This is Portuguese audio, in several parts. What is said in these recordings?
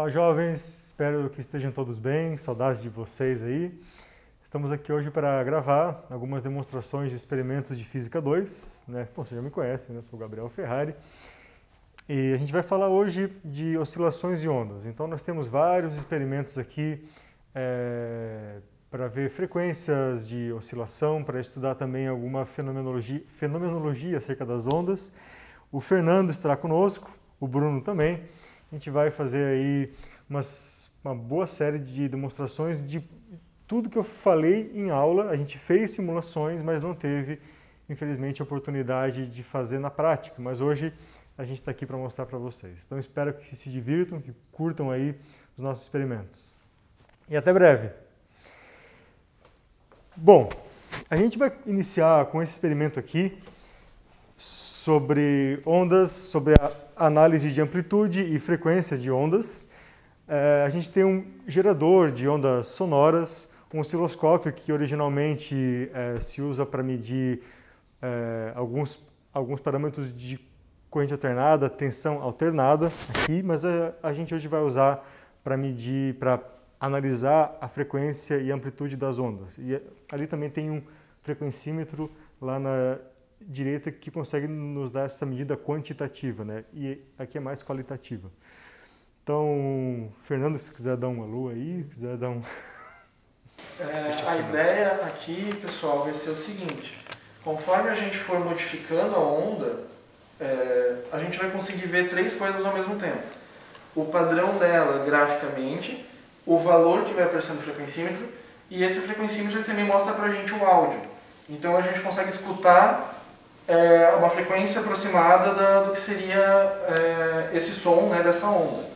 Fala, jovens, espero que estejam todos bem, saudades de vocês aí. Estamos aqui hoje para gravar algumas demonstrações de experimentos de Física 2, né? Bom, você já me conhece, né? Eu sou o Gabriel Ferrari. E a gente vai falar hoje de oscilações de ondas. Então nós temos vários experimentos aqui para ver frequências de oscilação, para estudar também alguma fenomenologia acerca das ondas. O Fernando estará conosco, o Bruno também. A gente vai fazer aí uma boa série de demonstrações de tudo que eu falei em aula. A gente fez simulações, mas não teve, infelizmente, a oportunidade de fazer na prática. Mas hoje a gente está aqui para mostrar para vocês. Então espero que se divirtam, que curtam aí os nossos experimentos. E até breve! Bom, a gente vai iniciar com esse experimento aqui sobre ondas, sobre a análise de amplitude e frequência de ondas. A gente tem um gerador de ondas sonoras, um osciloscópio que originalmente se usa para medir alguns parâmetros de corrente alternada, tensão alternada aqui, mas a gente hoje vai usar para medir, para analisar a frequência e amplitude das ondas. E ali também tem um frequencímetro lá na direita que consegue nos dar essa medida quantitativa, né? E aqui é mais qualitativa. Então, Fernando, se quiser dar um alô aí, se quiser dar um... A ideia aqui, pessoal, vai ser o seguinte: conforme a gente for modificando a onda, a gente vai conseguir ver três coisas ao mesmo tempo. O padrão dela graficamente, o valor que vai aparecer no frequencímetro, e esse frequencímetro também mostra pra gente o áudio. Então a gente consegue escutar uma frequência aproximada do que seria esse som, né, dessa onda.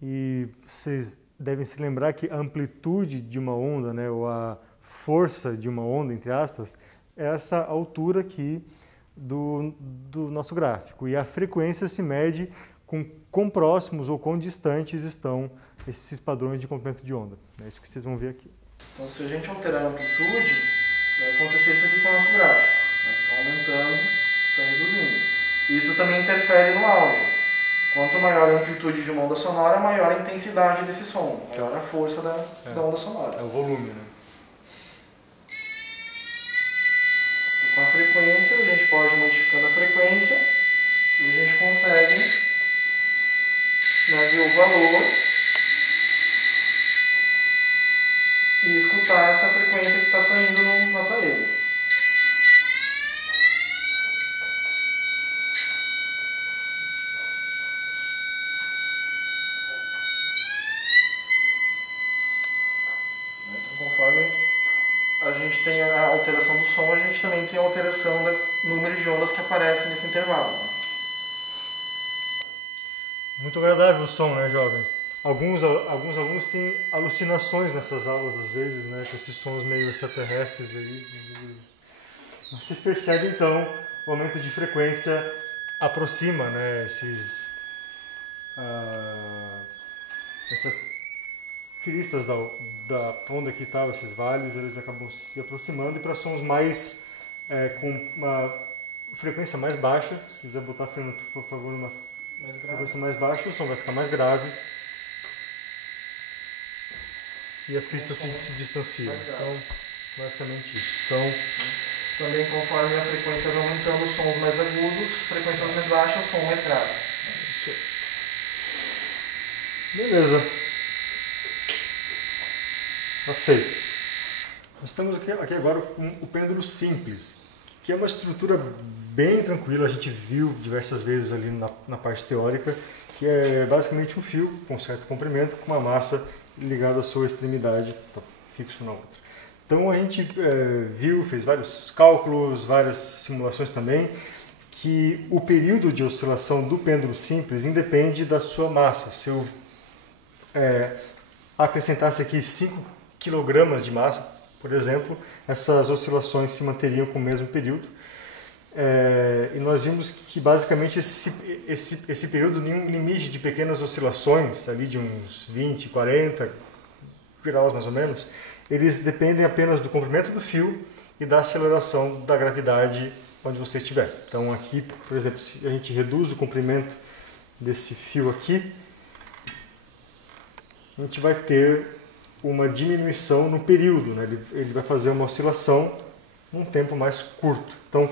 E vocês devem se lembrar que a amplitude de uma onda, né, ou a força de uma onda, entre aspas, é essa altura aqui do nosso gráfico. E a frequência se mede com quão próximos ou quão distantes estão esses padrões de comprimento de onda. É isso que vocês vão ver aqui. Então, se a gente alterar a amplitude, vai acontecer isso aqui com o nosso gráfico. Está aumentando, está reduzindo. Isso também interfere no áudio. Quanto maior a amplitude de uma onda sonora, maior a intensidade desse som, maior a força da onda sonora. É o volume, né? E com a frequência, a gente pode ir modificando a frequência e a gente consegue, né, ver o valor e escutar essa frequência que está saindo no aparelho. Então, conforme a gente tem a alteração do som, a gente também tem a alteração do número de ondas que aparecem nesse intervalo. Muito agradável o som, né, jovens? Alguns alunos têm alucinações nessas aulas, às vezes, né, com esses sons meio extraterrestres aí. Vocês percebem, então, o aumento de frequência aproxima, né, essas cristas da onda que tal, esses vales, eles acabam se aproximando, e para sons mais com uma frequência mais baixa, se quiser botar, Fernando, por favor, uma frequência mais baixa, o som vai ficar mais grave e as cristas se distanciam. Então, basicamente isso. Então, também, conforme a frequência vai aumentando, os sons mais agudos, frequências mais baixas, sons mais graves. Isso. Beleza. Tá feito. Nós estamos aqui agora com o pêndulo simples, que é uma estrutura bem tranquila. A gente viu diversas vezes ali na parte teórica, que é basicamente um fio com um certo comprimento, com uma massa ligada à sua extremidade, tá fixo na outra. Então a gente fez vários cálculos, várias simulações também, que o período de oscilação do pêndulo simples independe da sua massa. Se eu acrescentasse aqui 5 kg de massa, por exemplo, essas oscilações se manteriam com o mesmo período. E nós vimos que basicamente esse período tem um limite de pequenas oscilações, ali de uns 20, 40 graus mais ou menos, eles dependem apenas do comprimento do fio e da aceleração da gravidade onde você estiver. Então aqui, por exemplo, se a gente reduz o comprimento desse fio aqui, a gente vai ter uma diminuição no período, né? Ele vai fazer uma oscilação num tempo mais curto. Então,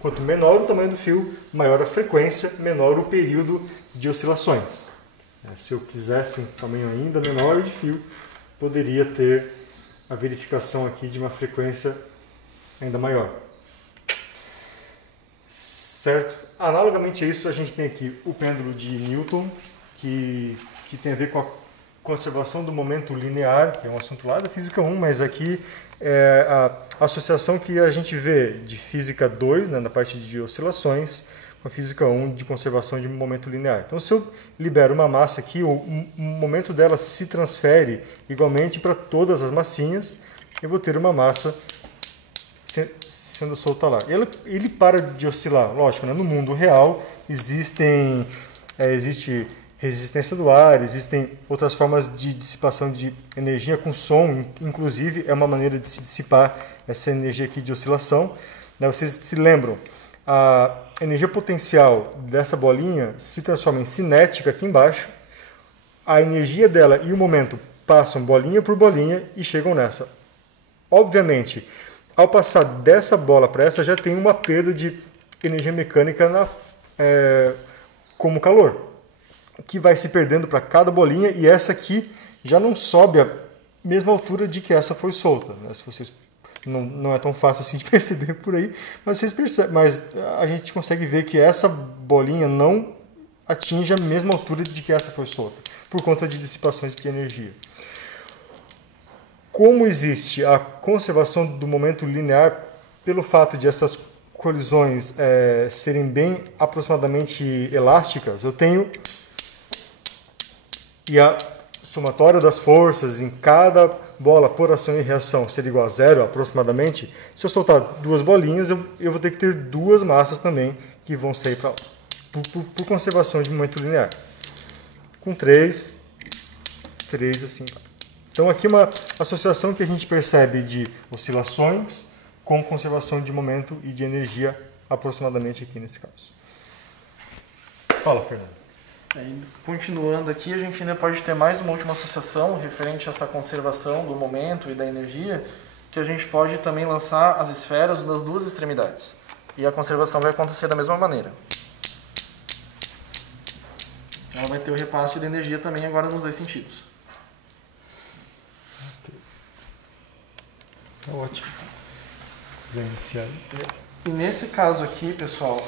quanto menor o tamanho do fio, maior a frequência, menor o período de oscilações. Se eu quisesse um tamanho ainda menor de fio, poderia ter a verificação aqui de uma frequência ainda maior. Certo? Analogamente a isso, a gente tem aqui o pêndulo de Newton, que tem a ver com a conservação do momento linear, que é um assunto lá da Física 1, mas aqui é a associação que a gente vê de Física 2, né, na parte de oscilações, com a Física 1 de conservação de momento linear. Então, se eu libero uma massa aqui, o momento dela se transfere igualmente para todas as massinhas, eu vou ter uma massa sendo solta lá. Ele para de oscilar, lógico, né? No mundo real existe resistência do ar, existem outras formas de dissipação de energia com som, inclusive é uma maneira de se dissipar essa energia aqui de oscilação. Vocês se lembram, a energia potencial dessa bolinha se transforma em cinética aqui embaixo, a energia dela e o momento passam bolinha por bolinha e chegam nessa. Obviamente, ao passar dessa bola para essa, já tem uma perda de energia mecânica como calor, que vai se perdendo para cada bolinha, e essa aqui já não sobe a mesma altura de que essa foi solta. Né? Se vocês não é tão fácil assim de perceber por aí, mas vocês percebem, mas a gente consegue ver que essa bolinha não atinge a mesma altura de que essa foi solta, por conta de dissipações de energia. Como existe a conservação do momento linear pelo fato de essas colisões serem bem aproximadamente elásticas, eu tenho e a somatória das forças em cada bola por ação e reação ser igual a zero aproximadamente, se eu soltar duas bolinhas, eu vou ter que ter duas massas também que vão sair para lá, por conservação de momento linear. Com três assim. Então aqui uma associação que a gente percebe de oscilações com conservação de momento e de energia aproximadamente aqui nesse caso. Fala, Fernando. Continuando aqui, a gente ainda pode ter mais uma última associação referente a essa conservação do momento e da energia, que a gente pode também lançar as esferas das duas extremidades. E a conservação vai acontecer da mesma maneira. Ela vai ter o repasse da energia também agora nos dois sentidos. Ótimo. Vamos iniciar. E nesse caso aqui, pessoal,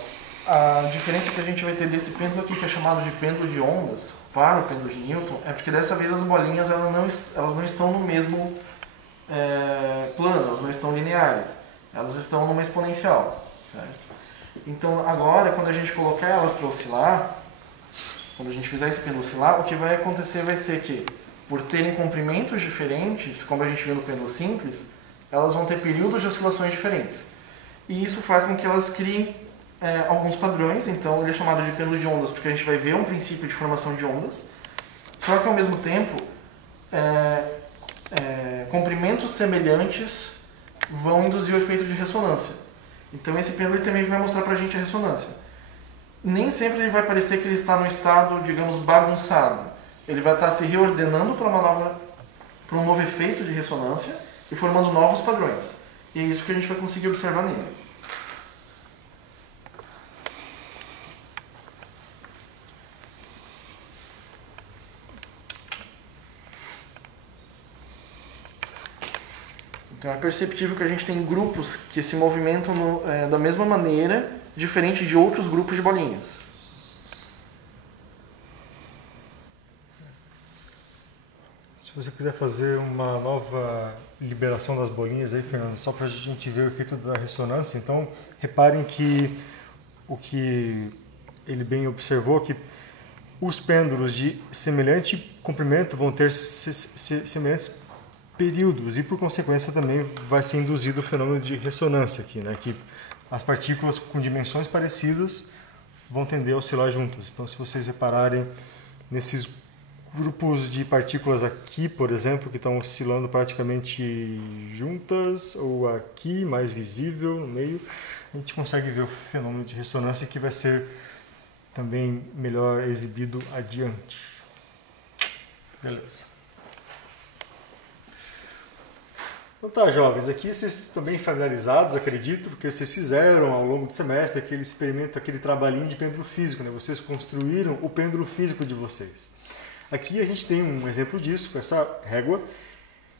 a diferença que a gente vai ter desse pêndulo aqui, que é chamado de pêndulo de ondas, para o pêndulo de Newton, é porque dessa vez as bolinhas elas não estão no mesmo plano, elas não estão lineares, elas estão numa exponencial. Certo? Então agora, quando a gente colocar elas para oscilar, quando a gente fizer esse pêndulo oscilar, o que vai acontecer vai ser que, por terem comprimentos diferentes, como a gente viu no pêndulo simples, elas vão ter períodos de oscilações diferentes. E isso faz com que elas criem alguns padrões. Então ele é chamado de pêndulo de ondas porque a gente vai ver um princípio de formação de ondas, só que ao mesmo tempo comprimentos semelhantes vão induzir o efeito de ressonância. Então esse pêndulo também vai mostrar para a gente a ressonância. Nem sempre ele vai parecer que ele está num estado, digamos, bagunçado. Ele vai estar se reordenando para um novo efeito de ressonância e formando novos padrões. E é isso que a gente vai conseguir observar nele. Então é perceptível que a gente tem grupos que se movimentam da mesma maneira, diferente de outros grupos de bolinhas. Se você quiser fazer uma nova liberação das bolinhas aí, Fernando, só para a gente ver o efeito da ressonância, então reparem que o que ele bem observou, que os pêndulos de semelhante comprimento vão ter semelhantes períodos e, por consequência, também vai ser induzido o fenômeno de ressonância aqui, né? Que as partículas com dimensões parecidas vão tender a oscilar juntas. Então, se vocês repararem nesses grupos de partículas aqui, por exemplo, que estão oscilando praticamente juntas, ou aqui, mais visível, no meio, a gente consegue ver o fenômeno de ressonância que vai ser também melhor exibido adiante. Beleza. Então tá, jovens, aqui vocês estão bem familiarizados, acredito, porque vocês fizeram ao longo do semestre aquele experimento, aquele trabalhinho de pêndulo físico, né? Vocês construíram o pêndulo físico de vocês. Aqui a gente tem um exemplo disso, com essa régua.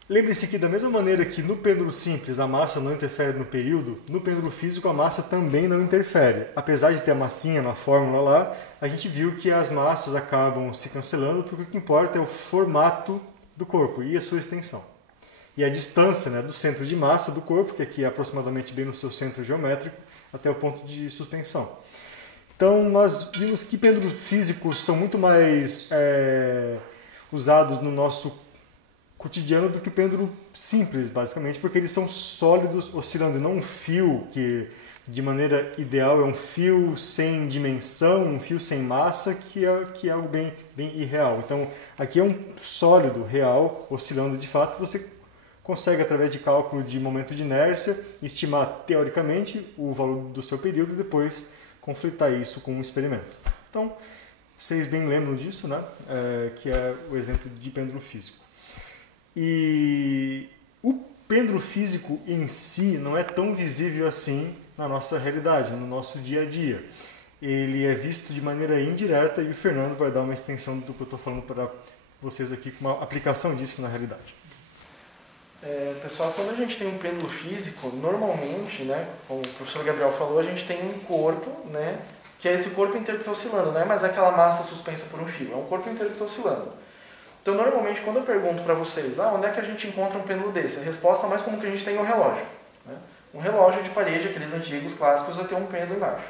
Lembre-se que da mesma maneira que no pêndulo simples a massa não interfere no período, no pêndulo físico a massa também não interfere. Apesar de ter a massinha na fórmula lá, a gente viu que as massas acabam se cancelando, porque o que importa é o formato do corpo e a sua extensão. E a distância, né, do centro de massa do corpo, que aqui é aproximadamente bem no seu centro geométrico, até o ponto de suspensão. Então nós vimos que pêndulos físicos são muito mais usados no nosso cotidiano do que pêndulo simples, basicamente, porque eles são sólidos oscilando, e não um fio que, de maneira ideal, é um fio sem dimensão, um fio sem massa, que é algo bem irreal. Então, aqui é um sólido real, oscilando de fato. Você consegue, através de cálculo de momento de inércia, estimar, teoricamente, o valor do seu período e depois conflitar isso com um experimento. Então, vocês bem lembram disso, né? Que é o exemplo de pêndulo físico. E o pêndulo físico em si não é tão visível assim na nossa realidade, no nosso dia a dia. Ele é visto de maneira indireta e o Fernando vai dar uma extensão do que eu estou falando para vocês aqui, com uma aplicação disso na realidade. Pessoal, quando a gente tem um pêndulo físico, normalmente, né, como o professor Gabriel falou, a gente tem um corpo, né, que é esse corpo inteiro que está oscilando, não é mais aquela massa suspensa por um fio, é um corpo inteiro que está oscilando. Então, normalmente, quando eu pergunto para vocês, onde é que a gente encontra um pêndulo desse? A resposta é mais como que a gente tem um relógio. Né? Um relógio de parede, aqueles antigos clássicos, vai ter um pêndulo embaixo.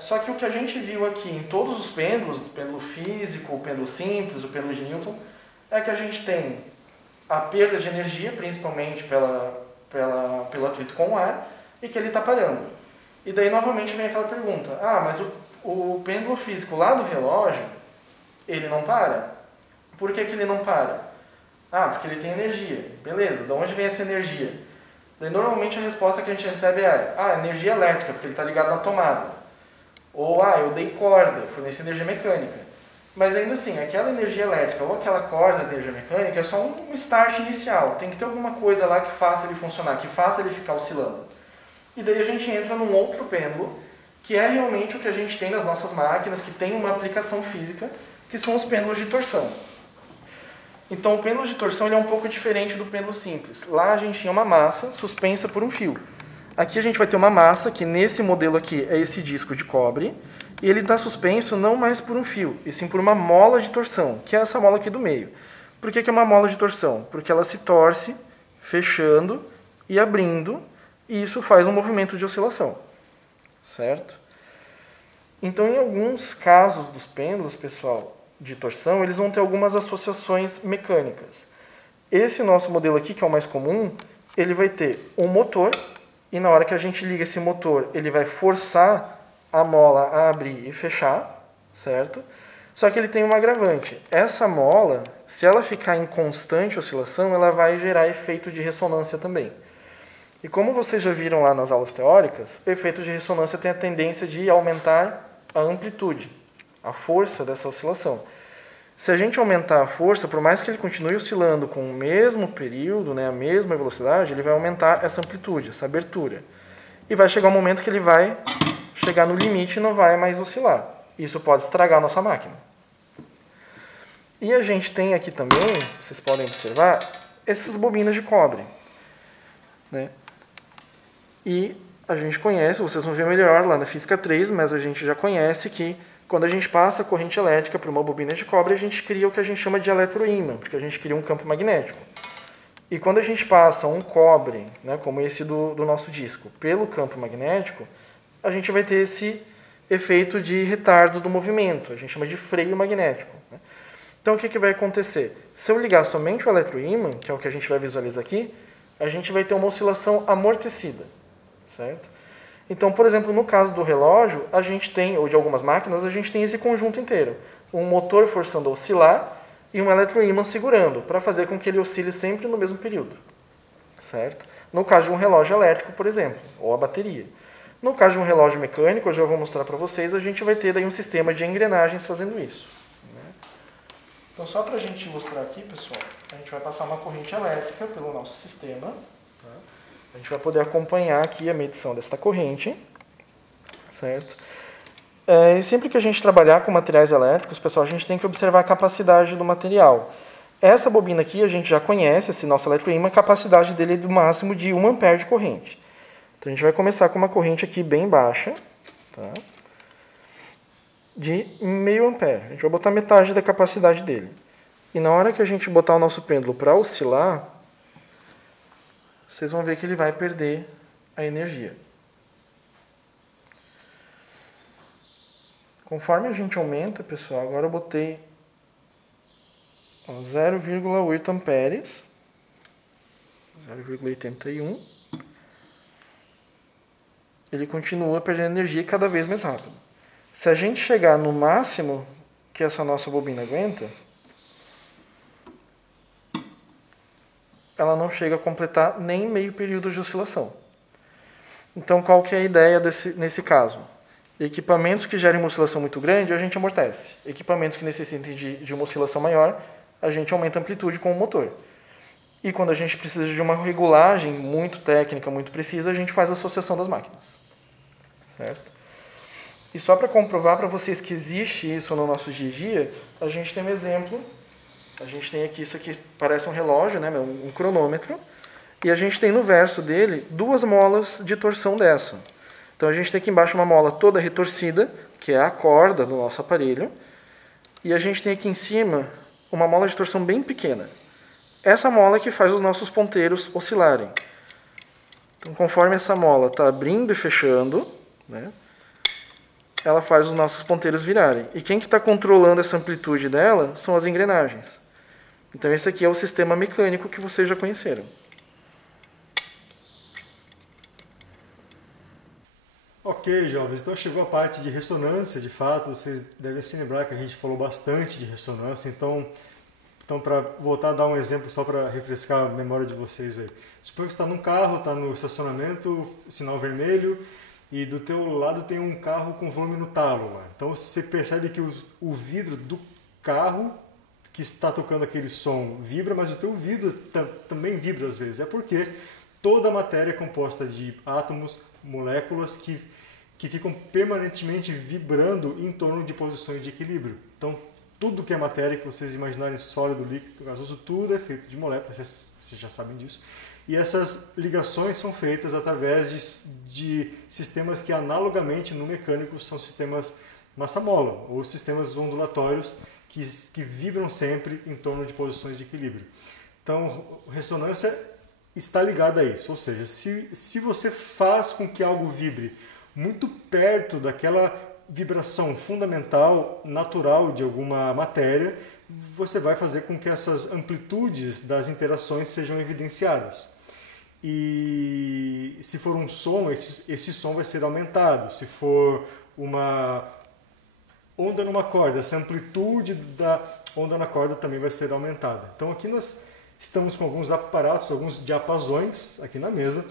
Só que o que a gente viu aqui em todos os pêndulos, o pêndulo físico, o pêndulo simples, o pêndulo de Newton, é que a gente tem a perda de energia, principalmente pelo atrito com o ar, e que ele está parando. E daí, novamente, vem aquela pergunta, mas o pêndulo físico lá do relógio, ele não para? Por que ele não para? Porque ele tem energia. Beleza, de onde vem essa energia? Daí, normalmente a resposta que a gente recebe é energia elétrica, porque ele está ligado na tomada. Ou, eu dei corda, forneci energia mecânica. Mas ainda assim, aquela energia elétrica ou aquela corda de energia mecânica é só um start inicial. Tem que ter alguma coisa lá que faça ele funcionar, que faça ele ficar oscilando. E daí a gente entra num outro pêndulo, que é realmente o que a gente tem nas nossas máquinas, que tem uma aplicação física, que são os pêndulos de torção. Então, o pêndulo de torção ele é um pouco diferente do pêndulo simples. Lá a gente tinha uma massa suspensa por um fio. Aqui a gente vai ter uma massa, que nesse modelo aqui é esse disco de cobre, e ele está suspenso não mais por um fio, e sim por uma mola de torção, que é essa mola aqui do meio. Por que é uma mola de torção? Porque ela se torce, fechando e abrindo, e isso faz um movimento de oscilação. Certo? Então, em alguns casos dos pêndulos, pessoal, de torção, eles vão ter algumas associações mecânicas. Esse nosso modelo aqui, que é o mais comum, ele vai ter um motor, e na hora que a gente liga esse motor, ele vai forçar a mola a abrir e fechar, certo? Só que ele tem um agravante. Essa mola, se ela ficar em constante oscilação, ela vai gerar efeito de ressonância também. E como vocês já viram lá nas aulas teóricas, o efeito de ressonância tem a tendência de aumentar a amplitude, a força dessa oscilação. Se a gente aumentar a força, por mais que ele continue oscilando com o mesmo período, né, a mesma velocidade, ele vai aumentar essa amplitude, essa abertura. E vai chegar um momento que ele vai chegar no limite e não vai mais oscilar. Isso pode estragar a nossa máquina. E a gente tem aqui também, vocês podem observar, essas bobinas de cobre. Né? E a gente conhece, vocês vão ver melhor lá na Física 3, mas a gente já conhece que quando a gente passa a corrente elétrica para uma bobina de cobre, a gente cria o que a gente chama de eletroímã, porque a gente cria um campo magnético. E quando a gente passa um cobre, né, como esse do nosso disco, pelo campo magnético, a gente vai ter esse efeito de retardo do movimento, a gente chama de freio magnético. Né? Então, o que vai acontecer? Se eu ligar somente o eletroímã, que é o que a gente vai visualizar aqui, a gente vai ter uma oscilação amortecida, certo? Então, por exemplo, no caso do relógio, a gente tem, ou de algumas máquinas, a gente tem esse conjunto inteiro. Um motor forçando a oscilar e um eletroímã segurando, para fazer com que ele oscile sempre no mesmo período, certo? No caso de um relógio elétrico, por exemplo, ou a bateria. No caso de um relógio mecânico, eu já vou mostrar para vocês, a gente vai ter daí um sistema de engrenagens fazendo isso. Né? Então, só para a gente mostrar aqui, pessoal, a gente vai passar uma corrente elétrica pelo nosso sistema. Tá? A gente vai poder acompanhar aqui a medição desta corrente, certo? E sempre que a gente trabalhar com materiais elétricos, pessoal, a gente tem que observar a capacidade do material. Essa bobina aqui a gente já conhece, esse nosso eletroímã, a capacidade dele é do máximo de 1 ampere de corrente. Então, a gente vai começar com uma corrente aqui bem baixa, tá? De 0,5 ampere. A gente vai botar metade da capacidade dele. E na hora que a gente botar o nosso pêndulo para oscilar, vocês vão ver que ele vai perder a energia. Conforme a gente aumenta, pessoal, agora eu botei 0,8 amperes, 0,81. Ele continua perdendo energia cada vez mais rápido. Se a gente chegar no máximo que essa nossa bobina aguenta, ela não chega a completar nem meio período de oscilação. Então, qual que é a ideia nesse caso? Equipamentos que gerem uma oscilação muito grande, a gente amortece. Equipamentos que necessitem de uma oscilação maior, a gente aumenta a amplitude com o motor. E quando a gente precisa de uma regulagem muito técnica, muito precisa, a gente faz a associação das máquinas. Certo? E só para comprovar para vocês que existe isso no nosso dia a dia, a gente tem um exemplo. A gente tem aqui, isso aqui parece um relógio, né, um cronômetro. E a gente tem no verso dele 2 molas de torção dessa. Então a gente tem aqui embaixo uma mola toda retorcida, que é a corda do nosso aparelho. E a gente tem aqui em cima uma mola de torção bem pequena. Essa mola que faz os nossos ponteiros oscilarem. Então, conforme essa mola está abrindo e fechando, né, ela faz os nossos ponteiros virarem. E quem que está controlando essa amplitude dela são as engrenagens. Então esse aqui é o sistema mecânico que vocês já conheceram. Ok, jovens, então chegou a parte de ressonância, de fato, vocês devem se lembrar que a gente falou bastante de ressonância, então para voltar a dar um exemplo só para refrescar a memória de vocês aí. Suponha que você está num carro, está no estacionamento, sinal vermelho, e do teu lado tem um carro com volume no talo lá. Então você percebe que o vidro do carro que está tocando aquele som vibra, mas o teu vidro também vibra às vezes. É porque toda a matéria é composta de átomos, moléculas que ficam permanentemente vibrando em torno de posições de equilíbrio. Então tudo que é matéria, que vocês imaginarem sólido, líquido, gasoso, tudo é feito de moléculas, vocês já sabem disso. E essas ligações são feitas através de sistemas que, analogamente no mecânico, são sistemas massa-mola, ou sistemas ondulatórios que vibram sempre em torno de posições de equilíbrio. Então, ressonância está ligada a isso, ou seja, se você faz com que algo vibre muito perto daquela vibração fundamental, natural de alguma matéria, você vai fazer com que essas amplitudes das interações sejam evidenciadas. E se for um som, esse som vai ser aumentado. Se for uma onda numa corda, essa amplitude da onda na corda também vai ser aumentada. Então aqui nós estamos com alguns aparatos, alguns diapasões aqui na mesa,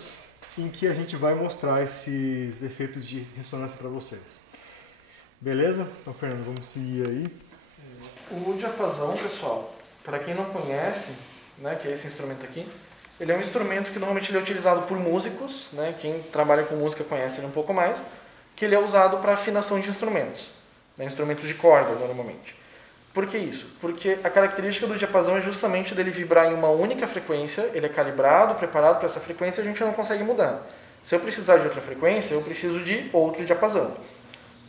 em que a gente vai mostrar esses efeitos de ressonância para vocês. Beleza? Então, Fernando, vamos seguir aí. O diapasão, pessoal, para quem não conhece, né, que é esse instrumento aqui, ele é um instrumento que normalmente ele é utilizado por músicos, né, quem trabalha com música conhece ele um pouco mais, que ele é usado para afinação de instrumentos, né, instrumentos de corda, normalmente. Por que isso? Porque a característica do diapasão é justamente dele vibrar em uma única frequência, ele é calibrado, preparado para essa frequência, e a gente não consegue mudar. Se eu precisar de outra frequência, eu preciso de outro diapasão.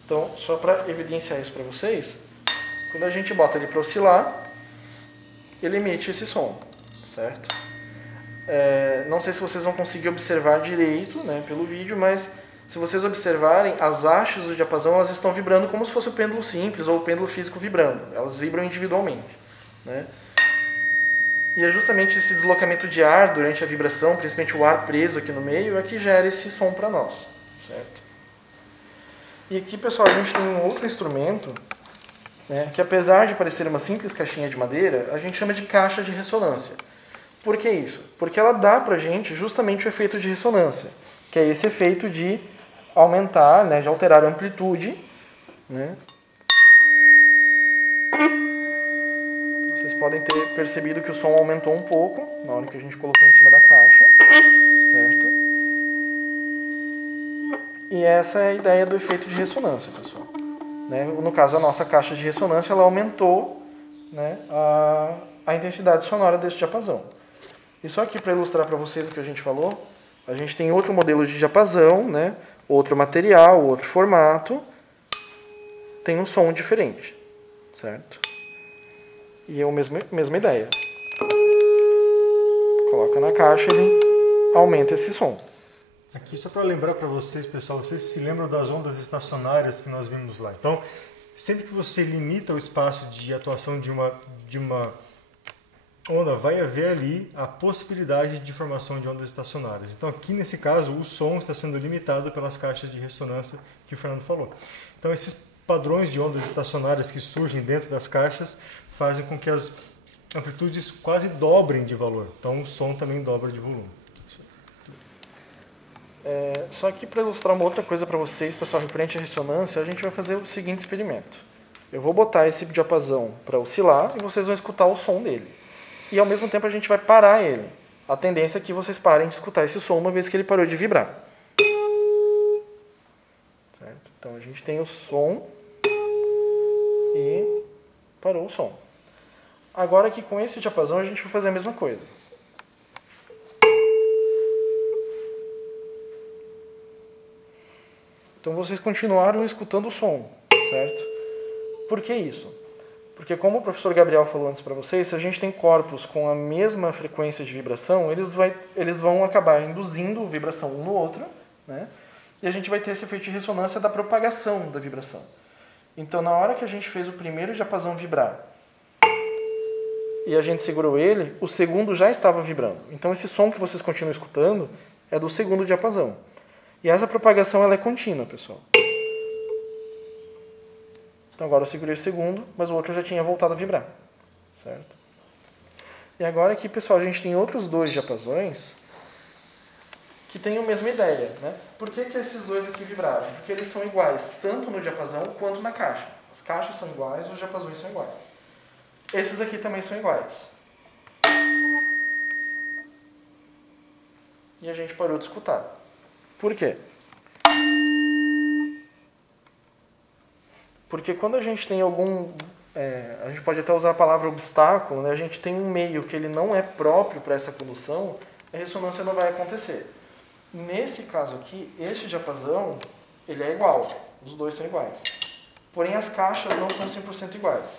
Então, só para evidenciar isso para vocês, quando a gente bota ele para oscilar, ele emite esse som, certo? Não sei se vocês vão conseguir observar direito, né, pelo vídeo, mas se vocês observarem, as hastes do diapasão elas estão vibrando como se fosse o pêndulo simples ou o pêndulo físico vibrando. Elas vibram individualmente, né? E é justamente esse deslocamento de ar durante a vibração, principalmente o ar preso aqui no meio, é que gera esse som para nós, certo? E aqui, pessoal, a gente tem um outro instrumento, né, que apesar de parecer uma simples caixinha de madeira, a gente chama de caixa de ressonância. Por que isso? Porque ela dá pra gente justamente o efeito de ressonância, que é esse efeito de aumentar, né, de alterar a amplitude, né, Vocês podem ter percebido que o som aumentou um pouco na hora que a gente colocou em cima da caixa, certo? E essa é a ideia do efeito de ressonância, pessoal. Né? No caso, a nossa caixa de ressonância ela aumentou, né, a intensidade sonora desse diapasão. E só aqui para ilustrar para vocês o que a gente falou, a gente tem outro modelo de diapasão, né, outro material, outro formato, tem um som diferente, certo? E é a mesma ideia. Coloca na caixa e ele aumenta esse som. Aqui só para lembrar para vocês, pessoal, vocês se lembram das ondas estacionárias que nós vimos lá. Então, sempre que você limita o espaço de atuação de uma onda, vai haver ali a possibilidade de formação de ondas estacionárias. Então, aqui nesse caso, o som está sendo limitado pelas caixas de ressonância que o Fernando falou. Então, esses padrões de ondas estacionárias que surgem dentro das caixas fazem com que as amplitudes quase dobrem de valor. Então, o som também dobra de volume. Só que para ilustrar uma outra coisa para vocês, pessoal, referente à ressonância, a gente vai fazer o seguinte experimento. Eu vou botar esse diapasão para oscilar e vocês vão escutar o som dele. E ao mesmo tempo a gente vai parar ele. A tendência é que vocês parem de escutar esse som uma vez que ele parou de vibrar. Certo? Então a gente tem o som e parou o som. Agora aqui com esse diapasão a gente vai fazer a mesma coisa. Então vocês continuaram escutando o som, certo? Por que isso? Porque como o professor Gabriel falou antes para vocês, se a gente tem corpos com a mesma frequência de vibração, eles vão acabar induzindo vibração um no outro, né? E a gente vai ter esse efeito de ressonância da propagação da vibração. Então na hora que a gente fez o primeiro diapasão vibrar e a gente segurou ele, o segundo já estava vibrando. Então esse som que vocês continuam escutando é do segundo diapasão. E essa propagação ela é contínua, pessoal. Então agora eu segurei o segundo, mas o outro já tinha voltado a vibrar. Certo? E agora aqui, pessoal, a gente tem outros dois diapasões que têm a mesma ideia. Né? Por que esses dois aqui vibraram? Porque eles são iguais, tanto no diapasão quanto na caixa. As caixas são iguais, os diapasões são iguais. Esses aqui também são iguais. E a gente parou de escutar. Por quê? Porque quando a gente tem algum... a gente pode até usar a palavra obstáculo, né? A gente tem um meio que ele não é próprio para essa condução, a ressonância não vai acontecer. Nesse caso aqui, este diapasão, ele é igual. Os dois são iguais. Porém, as caixas não são 100% iguais.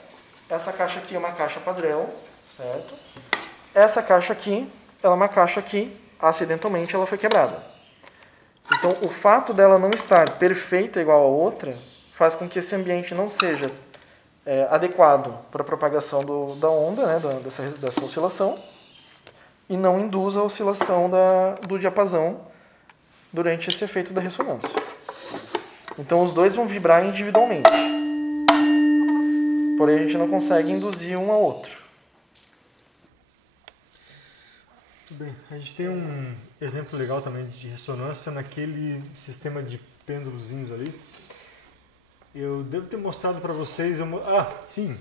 Essa caixa aqui é uma caixa padrão, certo? Essa caixa aqui, ela é uma caixa que, acidentalmente, ela foi quebrada. Então, o fato dela não estar perfeita igual a outra faz com que esse ambiente não seja adequado para a propagação da onda, né, dessa oscilação, e não induza a oscilação do diapasão durante esse efeito da ressonância. Então, os dois vão vibrar individualmente. Porém, a gente não consegue induzir um ao outro. Bem, a gente tem um exemplo legal também de ressonância naquele sistema de pêndulozinhos ali. Eu devo ter mostrado para vocês...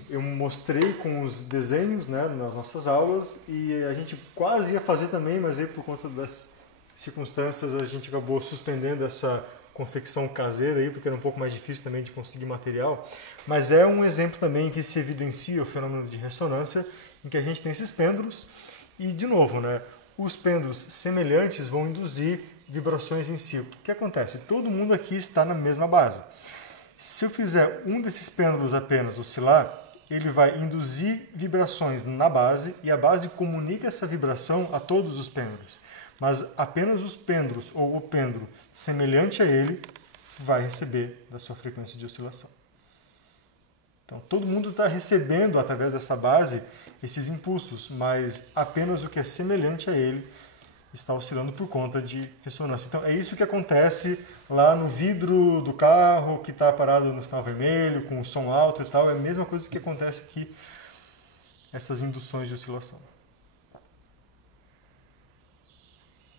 eu mostrei com os desenhos, né, nas nossas aulas, e a gente quase ia fazer também, mas aí por conta das circunstâncias a gente acabou suspendendo essa confecção caseira aí, porque era um pouco mais difícil também de conseguir material. Mas é um exemplo também que se evidencia o fenômeno de ressonância, em que a gente tem esses pêndulos, e de novo, né, os pêndulos semelhantes vão induzir vibrações em si. O que acontece? Todo mundo aqui está na mesma base. Se eu fizer um desses pêndulos apenas oscilar, ele vai induzir vibrações na base e a base comunica essa vibração a todos os pêndulos. Mas apenas os pêndulos ou o pêndulo semelhante a ele vai receber da sua frequência de oscilação. Então, todo mundo está recebendo, através dessa base, esses impulsos, mas apenas o que é semelhante a ele está oscilando por conta de ressonância. Então, é isso que acontece lá no vidro do carro, que está parado no sinal vermelho, com o som alto e tal. É a mesma coisa que acontece aqui, essas induções de oscilação.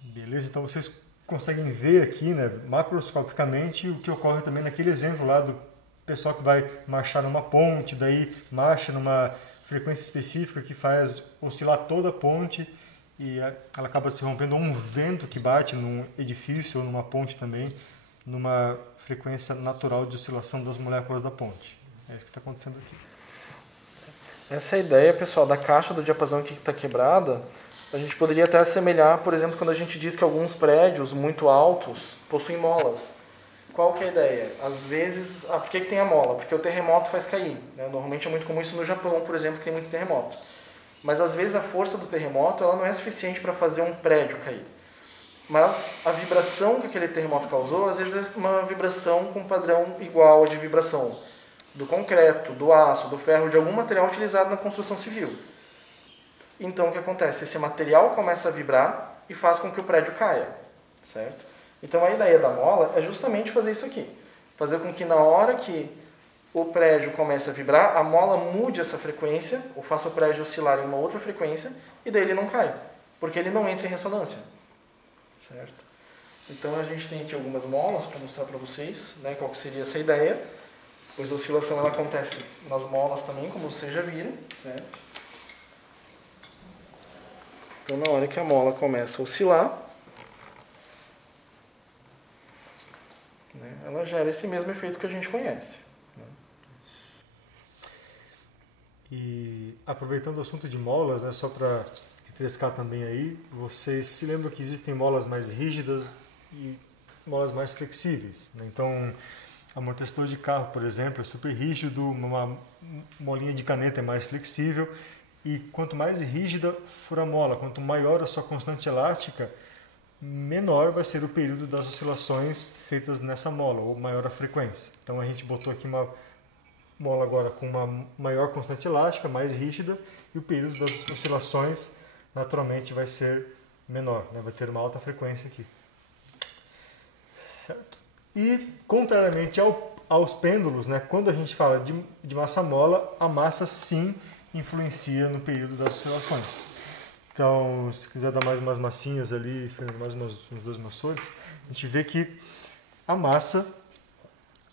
Beleza? Então, vocês conseguem ver aqui, né, macroscopicamente, o que ocorre também naquele exemplo lá do pessoal que vai marchar numa ponte, daí marcha numa frequência específica que faz oscilar toda a ponte e ela acaba se rompendo, ou um vento que bate num edifício ou numa ponte também, numa frequência natural de oscilação das moléculas da ponte. É isso que está acontecendo aqui. Essa é a ideia, pessoal, da caixa do diapasão que está quebrada. A gente poderia até assemelhar, por exemplo, quando a gente diz que alguns prédios muito altos possuem molas. Qual que é a ideia? Às vezes, por que tem a mola? Porque o terremoto faz cair, né? Normalmente é muito comum isso no Japão, por exemplo, que tem muito terremoto. Mas às vezes a força do terremoto ela não é suficiente para fazer um prédio cair. Mas a vibração que aquele terremoto causou, às vezes é uma vibração com padrão igual a de vibração do concreto, do aço, do ferro, de algum material utilizado na construção civil. Então o que acontece? Esse material começa a vibrar e faz com que o prédio caia, certo? Então a ideia da mola é justamente fazer isso aqui. Fazer com que na hora que o prédio comece a vibrar, a mola mude essa frequência, ou faça o prédio oscilar em uma outra frequência, e daí ele não cai, porque ele não entra em ressonância, certo? Então a gente tem aqui algumas molas para mostrar para vocês, né, qual que seria essa ideia, pois a oscilação ela acontece nas molas também, como vocês já viram, certo? Então na hora que a mola começa a oscilar, né, ela gera esse mesmo efeito que a gente conhece. E aproveitando o assunto de molas, né, só para refrescar também aí, vocês se lembram que existem molas mais rígidas e molas mais flexíveis, né? Então, amortecedor de carro, por exemplo, é super rígido, uma molinha de caneta é mais flexível, e quanto mais rígida for a mola, quanto maior a sua constante elástica, menor vai ser o período das oscilações feitas nessa mola, ou maior a frequência. Então a gente botou aqui uma mola agora com uma maior constante elástica, mais rígida, e o período das oscilações naturalmente vai ser menor, né? Vai ter uma alta frequência aqui. Certo? E, contrariamente aos pêndulos, né, quando a gente fala de massa mola, a massa sim influencia no período das oscilações. Então, se quiser dar mais umas massinhas ali, mais uns dois mações, a gente vê que a massa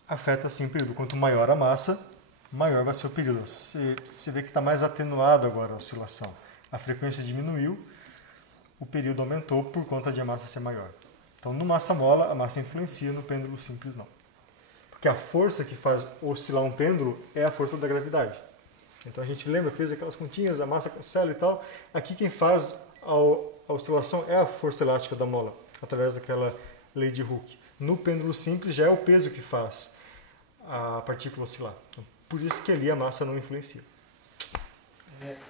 afeta sim o período. Quanto maior a massa, maior vai ser o período. Você vê que está mais atenuado agora a oscilação. A frequência diminuiu, o período aumentou por conta de a massa ser maior. Então, no massa-mola, a massa influencia, no pêndulo simples não. Porque a força que faz oscilar um pêndulo é a força da gravidade. Então a gente lembra, fez aquelas continhas, a massa cancela e tal. Aqui quem faz a oscilação é a força elástica da mola, através daquela lei de Hooke. No pêndulo simples já é o peso que faz a partícula oscilar. Então, por isso que ali a massa não influencia.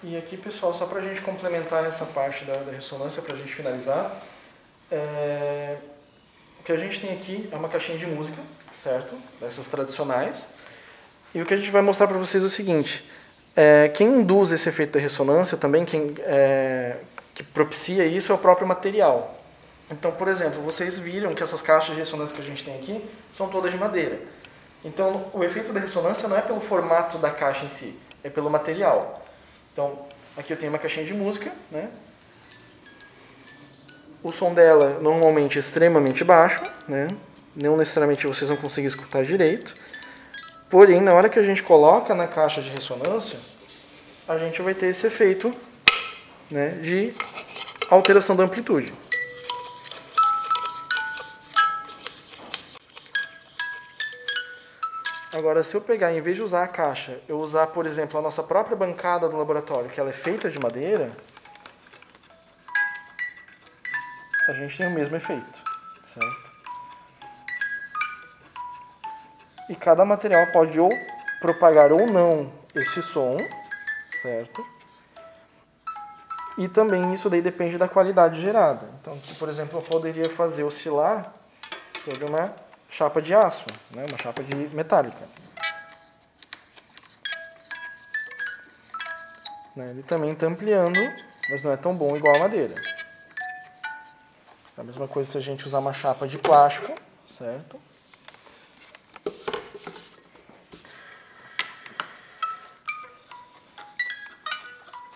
E aqui, pessoal, só para a gente complementar essa parte da ressonância, para a gente finalizar, o que a gente tem aqui é uma caixinha de música, certo? Dessas tradicionais. E o que a gente vai mostrar para vocês é o seguinte: quem induz esse efeito da ressonância também, que propicia isso, é o próprio material. Então, por exemplo, vocês viram que essas caixas de ressonância que a gente tem aqui são todas de madeira. Então, o efeito da ressonância não é pelo formato da caixa em si, é pelo material. Então, aqui eu tenho uma caixinha de música, né? O som dela normalmente é extremamente baixo, né? Não necessariamente vocês vão conseguir escutar direito. Porém, na hora que a gente coloca na caixa de ressonância, a gente vai ter esse efeito, né, de alteração da amplitude. Agora, se eu pegar, em vez de usar a caixa, eu usar, por exemplo, a nossa própria bancada do laboratório, que ela é feita de madeira, a gente tem o mesmo efeito, certo? E cada material pode ou propagar ou não esse som, certo? E também isso daí depende da qualidade gerada. Então, aqui, por exemplo, eu poderia fazer oscilar sobre uma chapa de aço, né? Uma chapa de metálica. Ele também está ampliando, mas não é tão bom igual a madeira. A mesma coisa se a gente usar uma chapa de plástico, certo?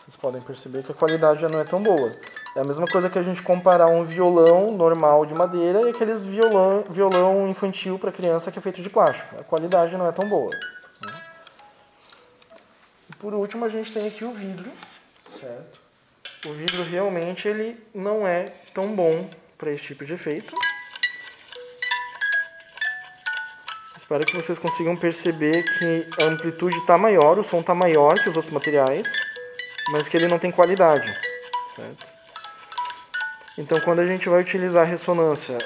Vocês podem perceber que a qualidade já não é tão boa. É a mesma coisa que a gente comparar um violão normal de madeira e aqueles violão infantil para criança que é feito de plástico. A qualidade não é tão boa. por último a gente tem aqui o vidro, certo? O vidro realmente ele não é tão bom para esse tipo de efeito. Espero que vocês consigam perceber que a amplitude está maior, o som está maior que os outros materiais, mas que ele não tem qualidade, certo? Então, quando a gente vai utilizar a ressonância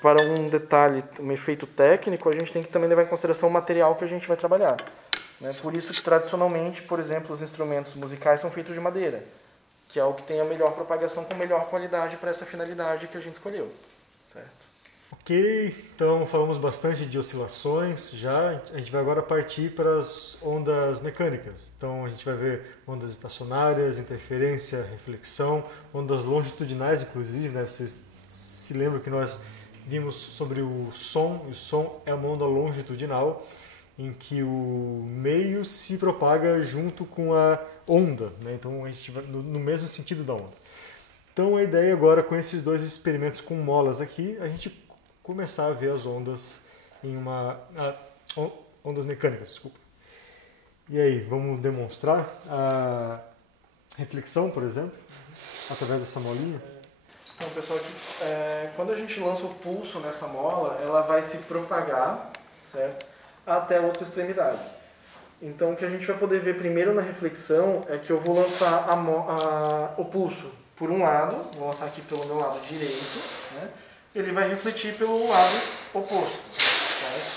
para um detalhe, um efeito técnico, a gente tem que também levar em consideração o material que a gente vai trabalhar, né? Por isso que, tradicionalmente, por exemplo, os instrumentos musicais são feitos de madeira, que é o que tem a melhor propagação com melhor qualidade para essa finalidade que a gente escolheu, certo? Ok, então falamos bastante de oscilações já, a gente vai agora partir para as ondas mecânicas. Então a gente vai ver ondas estacionárias, interferência, reflexão, ondas longitudinais inclusive, né? Vocês se lembram que nós vimos sobre o som, e o som é uma onda longitudinal em que o meio se propaga junto com a onda, né? Então a gente vai no mesmo sentido da onda. Então a ideia agora com esses dois experimentos com molas aqui, a gente começar a ver as ondas em ondas mecânicas, desculpa. E aí, vamos demonstrar a reflexão, por exemplo, através dessa molinha? Então, pessoal, aqui, quando a gente lança o pulso nessa mola, ela vai se propagar, certo? Até a outra extremidade. Então, o que a gente vai poder ver primeiro na reflexão é que eu vou lançar o pulso por um lado, vou lançar aqui pelo meu lado direito, né? Ele vai refletir pelo lado oposto. Certo?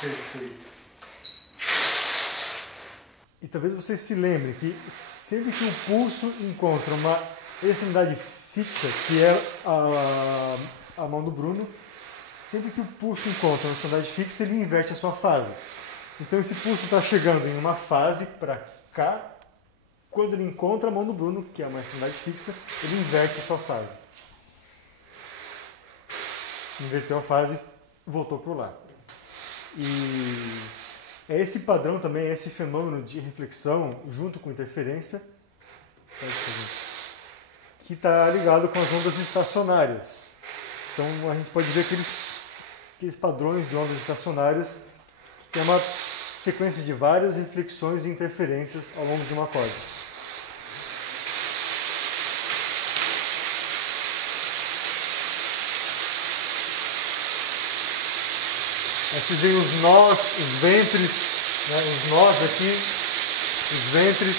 Perfeito. E talvez vocês se lembrem que sempre que o pulso encontra uma extremidade fixa, que é a mão do Bruno, sempre que o pulso encontra uma extremidade fixa, ele inverte a sua fase. Então esse pulso está chegando em uma fase para cá. Quando ele encontra a mão do Bruno, que é uma extremidade fixa, ele inverte a sua fase. Inverteu a fase, voltou para o lado. E é esse padrão também, esse fenômeno de reflexão, junto com interferência, que está ligado com as ondas estacionárias. Então a gente pode ver aqueles padrões de ondas estacionárias, que é uma sequência de várias reflexões e interferências ao longo de uma corda. Aí vocês veem os nós, os ventres, né, os nós aqui, os ventres,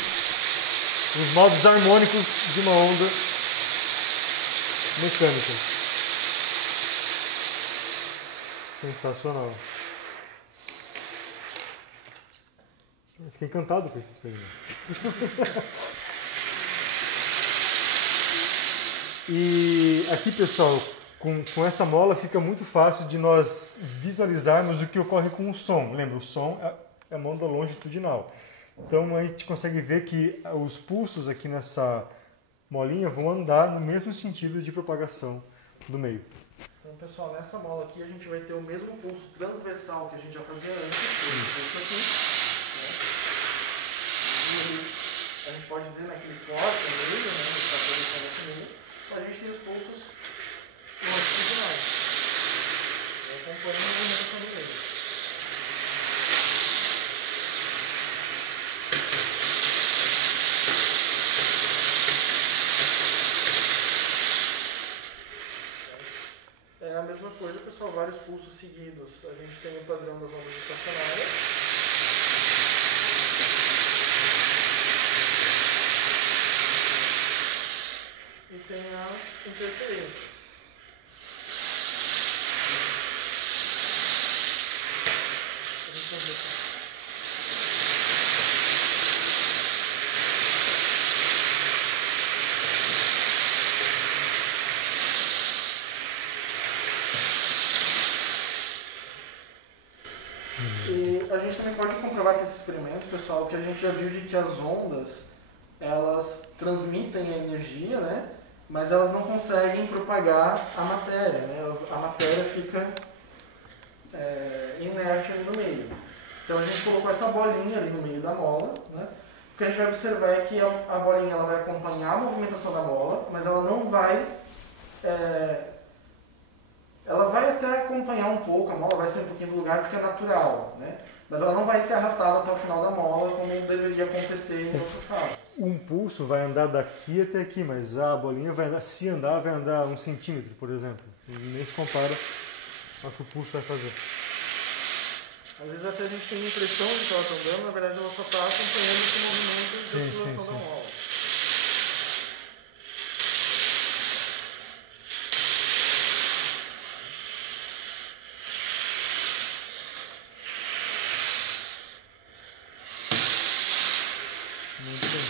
os modos harmônicos de uma onda mecânica. Sensacional. Eu fiquei encantado com esse experimento. E aqui, pessoal, com essa mola fica muito fácil de nós visualizarmos o que ocorre com o som. Lembra, o som é uma onda longitudinal. Então a gente consegue ver que os pulsos aqui nessa molinha vão andar no mesmo sentido de propagação do meio. Então, pessoal, nessa mola aqui a gente vai ter o mesmo pulso transversal que a gente já fazia antes. Isso aqui, né? A gente pode dizer naquele corte no meio, né? A gente tem os pulsos longitudinais, acompanhando a movimentação do meio. É a mesma coisa, pessoal, vários pulsos seguidos. A gente tem o padrão das ondas estacionárias. E tem as interferências. E a gente também pode comprovar que esse experimento, pessoal, que a gente já viu de que as ondas, elas transmitem a energia, né? Mas elas não conseguem propagar a matéria, né? A matéria fica inerte ali no meio. Então a gente colocou essa bolinha ali no meio da mola, né? O que a gente vai observar é que a bolinha ela vai acompanhar a movimentação da mola, mas ela não vai... ela vai até acompanhar um pouco, a mola vai sair um pouquinho do lugar porque é natural, né? Mas ela não vai ser arrastada até o final da mola, como deveria acontecer em outros casos. Um pulso vai andar daqui até aqui, mas a bolinha vai andar, se andar, vai andar 1 centímetro, por exemplo. E nem se compara ao que o pulso vai fazer. Às vezes até a gente tem a impressão de que ela está andando, na verdade ela só está acompanhando esse movimento de oscilação da mola. Muito bem.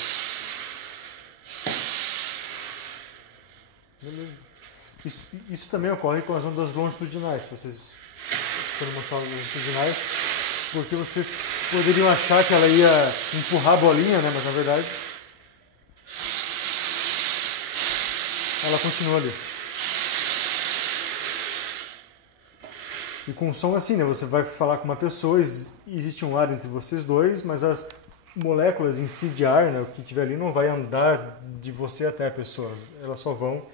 Beleza. Isso também ocorre com as ondas longitudinais. Se vocês forem mostrar as longitudinais, porque vocês poderiam achar que ela ia empurrar a bolinha, né? Mas na verdade ela continua ali. E com som assim, né? Você vai falar com uma pessoa, existe um ar entre vocês dois, mas as moléculas em si de ar, né, o que tiver ali, não vai andar de você até a pessoa. Elas só vão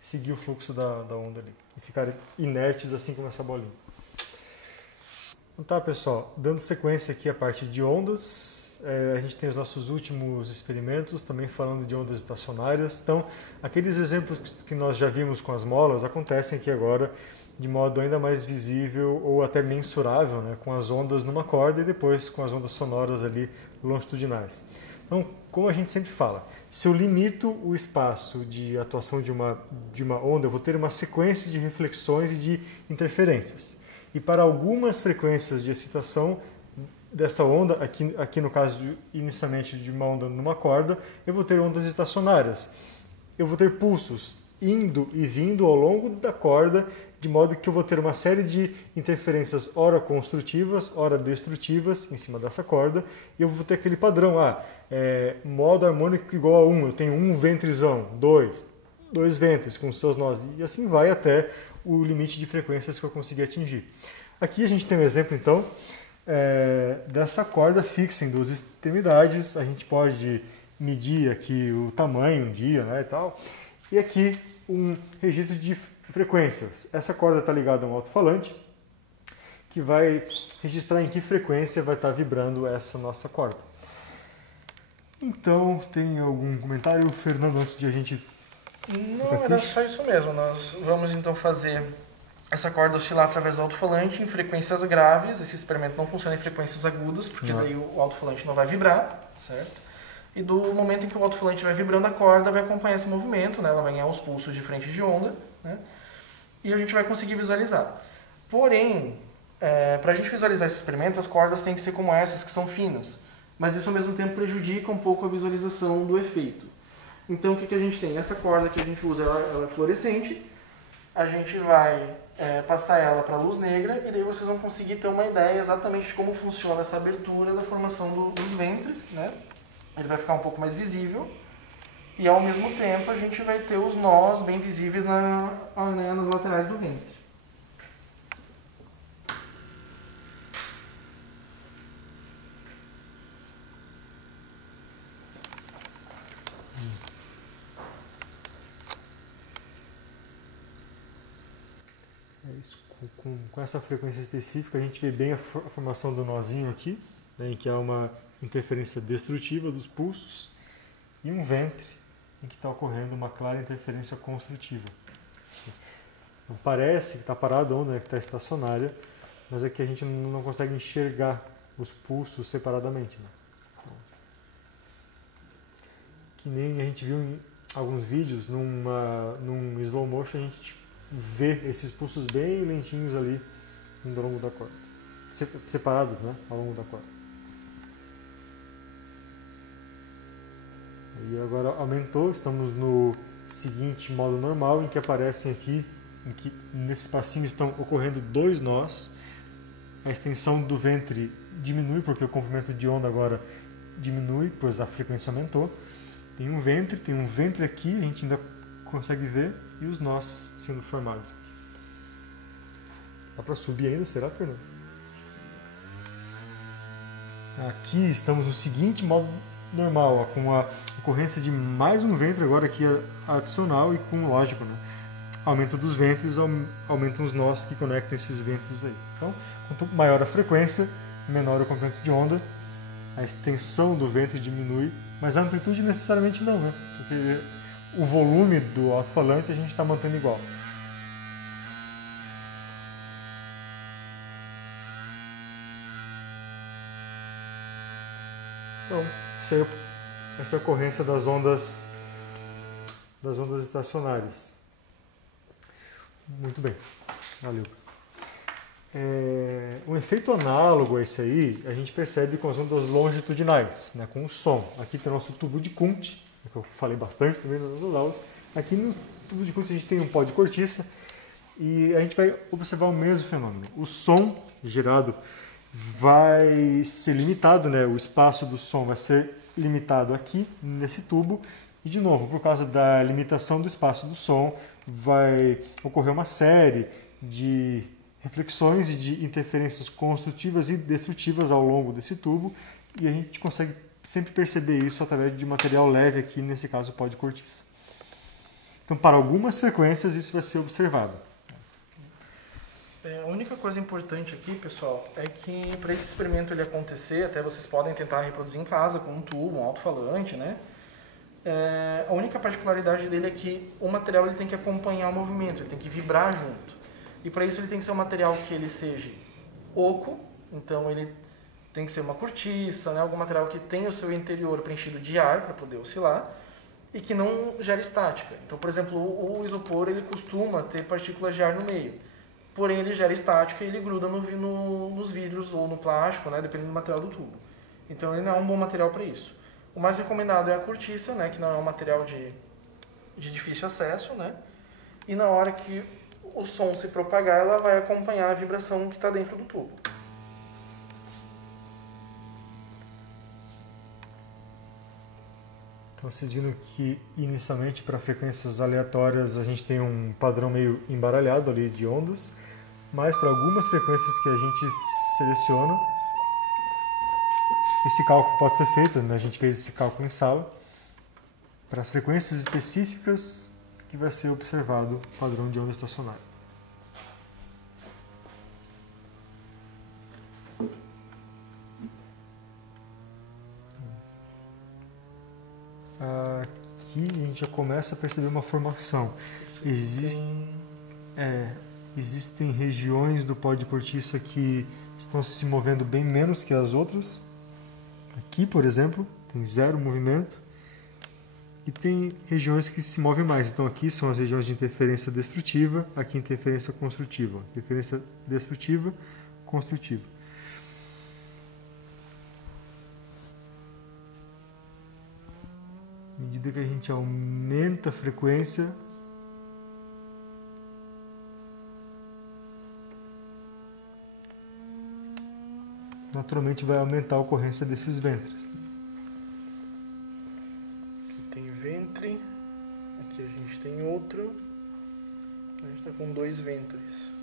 seguir o fluxo da onda ali e ficarem inertes assim como essa bolinha. Então tá, pessoal, dando sequência aqui a parte de ondas, a gente tem os nossos últimos experimentos, também falando de ondas estacionárias. Então, aqueles exemplos que nós já vimos com as molas acontecem aqui agora de modo ainda mais visível ou até mensurável, né, com as ondas numa corda e depois com as ondas sonoras ali longitudinais. Então, como a gente sempre fala, se eu limito o espaço de atuação de uma onda, eu vou ter uma sequência de reflexões e de interferências. E para algumas frequências de excitação dessa onda, aqui no caso inicialmente de uma onda numa corda, eu vou ter ondas estacionárias. Eu vou ter pulsos indo e vindo ao longo da corda, de modo que eu vou ter uma série de interferências ora construtivas, ora destrutivas em cima dessa corda, e eu vou ter aquele padrão, modo harmônico igual a 1, eu tenho um ventrezão, dois ventres com seus nós, e assim vai até o limite de frequências que eu conseguir atingir. Aqui a gente tem um exemplo, então, dessa corda fixa em 2 extremidades. A gente pode medir aqui o tamanho um dia, né, e tal. E aqui um registro de frequências. Essa corda está ligada a um alto-falante que vai registrar em que frequência vai estar vibrando essa nossa corda. Então, tem algum comentário, Fernando, antes de a gente... Não, era só isso mesmo. Nós vamos então fazer essa corda oscilar através do alto-falante em frequências graves. Esse experimento não funciona em frequências agudas, porque daí o alto-falante não vai vibrar, certo? E do momento em que o alto-falante vai vibrando, a corda vai acompanhar esse movimento, né? Ela vai ganhar os pulsos de frente de onda, né? E a gente vai conseguir visualizar. Porém, para a gente visualizar esse experimento, as cordas têm que ser como essas, que são finas. Mas isso ao mesmo tempo prejudica um pouco a visualização do efeito. Então o que a gente tem? Essa corda que a gente usa, ela é fluorescente. A gente vai passar ela para a luz negra e daí vocês vão conseguir ter uma ideia exatamente de como funciona essa abertura da formação dos ventres, né? Ele vai ficar um pouco mais visível e ao mesmo tempo a gente vai ter os nós bem visíveis nas laterais do ventre. Com essa frequência específica a gente vê bem a formação do nozinho aqui, né, em que há uma interferência destrutiva dos pulsos, e um ventre em que está ocorrendo uma clara interferência construtiva. Então, parece que está parada a onda, né, que está estacionária, mas é que a gente não consegue enxergar os pulsos separadamente. Né? Que nem a gente viu em alguns vídeos, num slow motion, a gente vê esses pulsos bem lentinhos ali ao longo da corda. Separados, né, ao longo da corda. E agora aumentou, estamos no seguinte modo normal, em que aparecem aqui, em que nesse espacinho estão ocorrendo 2 nós. A extensão do ventre diminui, porque o comprimento de onda agora diminui, pois a frequência aumentou. Tem um ventre aqui, a gente ainda consegue ver, e os nós sendo formados. Dá para subir ainda, será, Fernando? Aqui estamos no seguinte modo normal, com a ocorrência de mais um ventre agora aqui adicional e com, lógico, né, aumento dos ventres, aumentam os nós que conectam esses ventres aí. Então, quanto maior a frequência, menor o comprimento de onda, a extensão do vento diminui, mas a amplitude necessariamente não, né? Porque o volume do alto-falante a gente está mantendo igual. Então, essa é a ocorrência das ondas estacionárias. Muito bem, valeu. Um efeito análogo a esse aí, a gente percebe com as ondas longitudinais, né, com o som. Aqui tem o nosso tubo de Kundt, que eu falei bastante também nas nossas aulas. Aqui no tubo de Kundt a gente tem um pó de cortiça e a gente vai observar o mesmo fenômeno. O som gerado vai ser limitado, né, o espaço do som vai ser limitado aqui nesse tubo e, de novo, por causa da limitação do espaço do som, vai ocorrer uma série de reflexões e de interferências construtivas e destrutivas ao longo desse tubo, e a gente consegue sempre perceber isso através de material leve, aqui nesse caso pó de cortiça. Então, para algumas frequências isso vai ser observado. A única coisa importante aqui, pessoal, é que para esse experimento ele acontecer, até vocês podem tentar reproduzir em casa com um tubo, um alto-falante, né? A única particularidade dele é que o material ele tem que acompanhar o movimento, ele tem que vibrar junto. E para isso ele tem que ser um material que ele seja oco, então ele tem que ser uma cortiça, né? Algum material que tenha o seu interior preenchido de ar para poder oscilar e que não gere estática. Então, por exemplo, o isopor ele costuma ter partículas de ar no meio, porém ele gera estática e ele gruda nos vidros ou no plástico, né? Dependendo do material do tubo. Então ele não é um bom material para isso. O mais recomendado é a cortiça, né? Que não é um material de difícil acesso, né? E na hora que o som se propagar, ela vai acompanhar a vibração que está dentro do tubo. Então vocês viram que inicialmente para frequências aleatórias a gente tem um padrão meio embaralhado ali de ondas, mas para algumas frequências que a gente seleciona, esse cálculo pode ser feito, né? A gente fez esse cálculo em sala, para as frequências específicas que vai ser observado o padrão de onda estacionária. Aqui a gente já começa a perceber uma formação. Existem regiões do pó de cortiça que estão se movendo bem menos que as outras. Aqui, por exemplo, tem zero movimento. E tem regiões que se movem mais. Então aqui são as regiões de interferência destrutiva, aqui interferência construtiva. Interferência destrutiva, construtiva. À medida que a gente aumenta a frequência, naturalmente vai aumentar a ocorrência desses ventres. Aqui tem ventre, aqui a gente tem outro, a gente está com 2 ventres.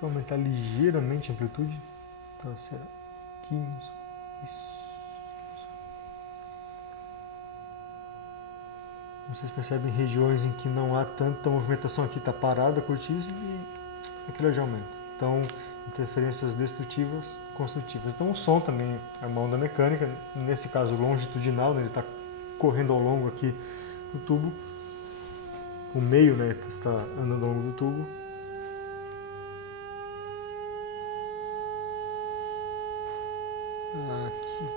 Vou aumentar ligeiramente a amplitude. Então será 15. Isso. Vocês percebem regiões em que não há tanta movimentação. Aqui está parada a cortiça e aquilo já aumenta. Então, interferências destrutivas, construtivas. Então, o som também é uma onda mecânica, nesse caso longitudinal, né? Ele está correndo ao longo aqui do tubo. O meio, né, está andando ao longo do tubo. Aqui,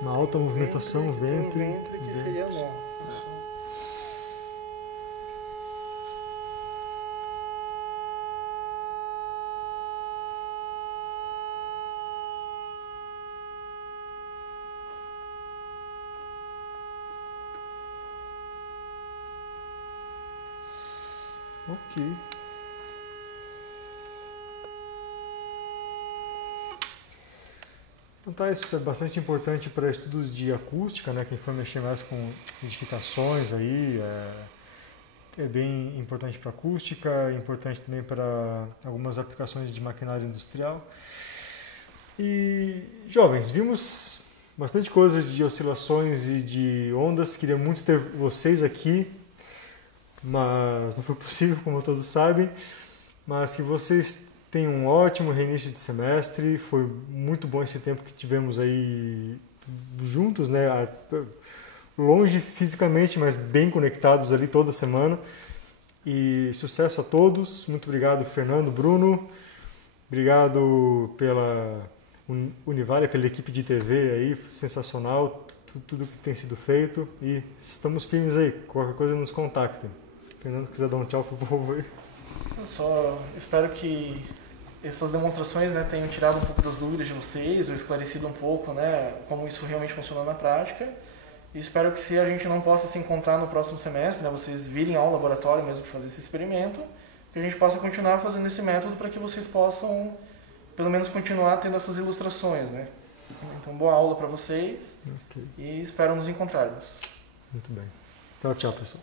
uma alta movimentação, ventre que seria nó. Ok. Então tá, isso é bastante importante para estudos de acústica, né? Quem for mexer mais com edificações aí, é bem importante para acústica, é importante também para algumas aplicações de maquinária industrial. E, jovens, vimos bastante coisa de oscilações e de ondas. Queria muito ter vocês aqui, mas não foi possível, como todos sabem. Mas que vocês tenham um ótimo reinício de semestre. Foi muito bom esse tempo que tivemos aí juntos, né? Longe fisicamente, mas bem conectados ali toda semana. E sucesso a todos. Muito obrigado, Fernando, Bruno. Obrigado pela Univalha, pela equipe de TV aí, sensacional, tudo que tem sido feito. E estamos firmes aí. Qualquer coisa nos contactem. Fernando, quiser dar um tchau pro povo aí. Eu só espero que essas demonstrações, né, tenham tirado um pouco das dúvidas de vocês, ou esclarecido um pouco, né, como isso realmente funciona na prática. E espero que, se a gente não possa se encontrar no próximo semestre, né, vocês virem ao laboratório mesmo para fazer esse experimento, que a gente possa continuar fazendo esse método para que vocês possam, pelo menos, continuar tendo essas ilustrações, né. Então, boa aula para vocês. Okay. E espero nos encontrarmos. Muito bem. Tchau, tchau, pessoal.